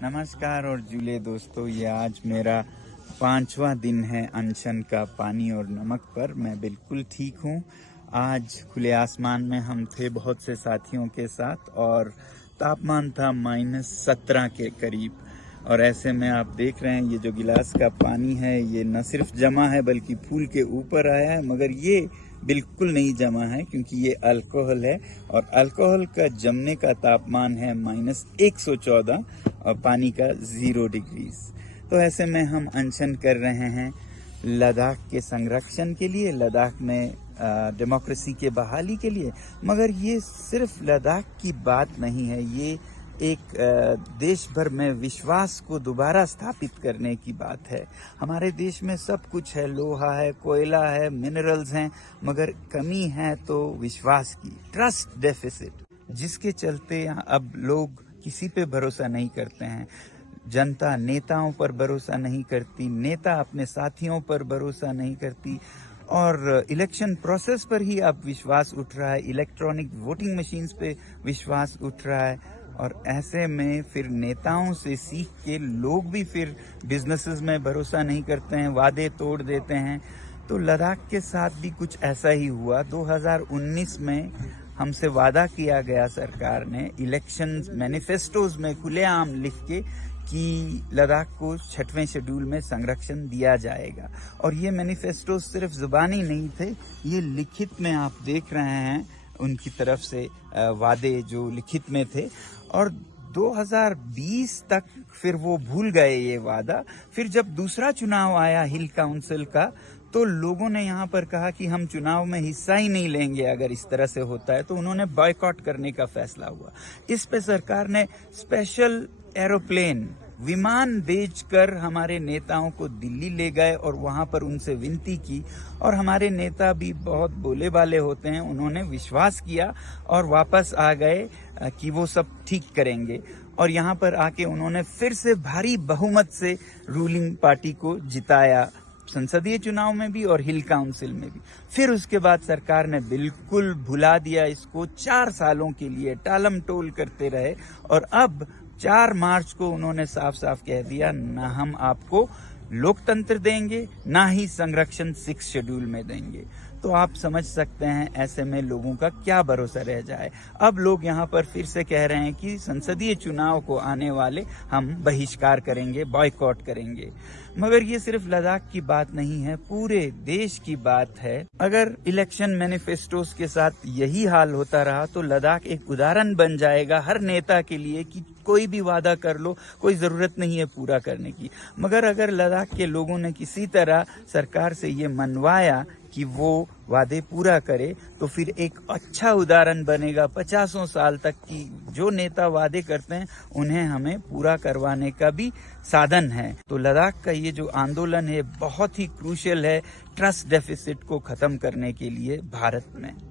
नमस्कार और जुले दोस्तों, ये आज मेरा 5वां दिन है अनशन का पानी और नमक पर। मैं बिल्कुल ठीक हूँ। आज खुले आसमान में हम थे बहुत से साथियों के साथ और तापमान था -17 के करीब। और ऐसे में आप देख रहे हैं ये जो गिलास का पानी है ये न सिर्फ जमा है बल्कि फूल के ऊपर आया है, मगर ये बिल्कुल नहीं जमा है क्योंकि ये अल्कोहल है और अल्कोहल का जमने का तापमान है -114 और पानी का 0 डिग्रीज। तो ऐसे में हम अनशन कर रहे हैं लद्दाख के संरक्षण के लिए, लद्दाख में डेमोक्रेसी के बहाली के लिए। मगर ये सिर्फ लद्दाख की बात नहीं है, ये एक देश भर में विश्वास को दोबारा स्थापित करने की बात है। हमारे देश में सब कुछ है, लोहा है, कोयला है, मिनरल्स हैं, मगर कमी है तो विश्वास की, ट्रस्ट डेफिसिट, जिसके चलते अब लोग किसी पे भरोसा नहीं करते हैं। जनता नेताओं पर भरोसा नहीं करती, नेता अपने साथियों पर भरोसा नहीं करती और इलेक्शन प्रोसेस पर ही अब विश्वास उठ रहा है, इलेक्ट्रॉनिक वोटिंग मशीन्स पे विश्वास उठ रहा है। और ऐसे में फिर नेताओं से सीख के लोग भी फिर बिजनेसेस में भरोसा नहीं करते हैं, वादे तोड़ देते हैं। तो लद्दाख के साथ भी कुछ ऐसा ही हुआ। 2019 में हमसे वादा किया गया सरकार ने इलेक्शन मैनिफेस्टोज में खुलेआम लिख के कि लद्दाख को 6वें शेड्यूल में संरक्षण दिया जाएगा। और ये मैनिफेस्टो सिर्फ जुबानी नहीं थे, ये लिखित में आप देख रहे हैं उनकी तरफ से वादे जो लिखित में थे। और 2020 तक फिर वो भूल गए ये वादा। फिर जब दूसरा चुनाव आया हिल काउंसिल का, तो लोगों ने यहाँ पर कहा कि हम चुनाव में हिस्सा ही नहीं लेंगे अगर इस तरह से होता है, तो उन्होंने बॉयकॉट करने का फैसला हुआ। इस पे सरकार ने स्पेशल एरोप्लेन, विमान भेजकर हमारे नेताओं को दिल्ली ले गए और वहां पर उनसे विनती की। और हमारे नेता भी बहुत भोले भाले होते हैं, उन्होंने विश्वास किया और वापस आ गए कि वो सब ठीक करेंगे। और यहाँ पर आके उन्होंने फिर से भारी बहुमत से रूलिंग पार्टी को जिताया, संसदीय चुनाव में भी और हिल काउंसिल में भी। फिर उसके बाद सरकार ने बिल्कुल भुला दिया इसको, 4 सालों के लिए टालम टोल करते रहे। और अब 4 मार्च को उन्होंने साफ साफ कह दिया, ना हम आपको लोकतंत्र देंगे, ना ही संरक्षण 6 शेड्यूल में देंगे। तो आप समझ सकते हैं ऐसे में लोगों का क्या भरोसा रह जाए। अब लोग यहाँ पर फिर से कह रहे हैं कि संसदीय चुनाव को आने वाले हम बहिष्कार करेंगे, बॉयकॉट करेंगे। मगर ये सिर्फ लद्दाख की बात नहीं है, पूरे देश की बात है। अगर इलेक्शन मैनिफेस्टोस के साथ यही हाल होता रहा तो लद्दाख एक उदाहरण बन जाएगा हर नेता के लिए कि कोई भी वादा कर लो, कोई जरूरत नहीं है पूरा करने की। मगर अगर लद्दाख के लोगों ने किसी तरह सरकार से ये मनवाया कि वो वादे पूरा करे, तो फिर एक अच्छा उदाहरण बनेगा 50 साल तक की जो नेता वादे करते हैं उन्हें हमें पूरा करवाने का भी साधन है। तो लद्दाख का ये जो आंदोलन है बहुत ही क्रूशियल है ट्रस्ट डेफिसिट को खत्म करने के लिए भारत में।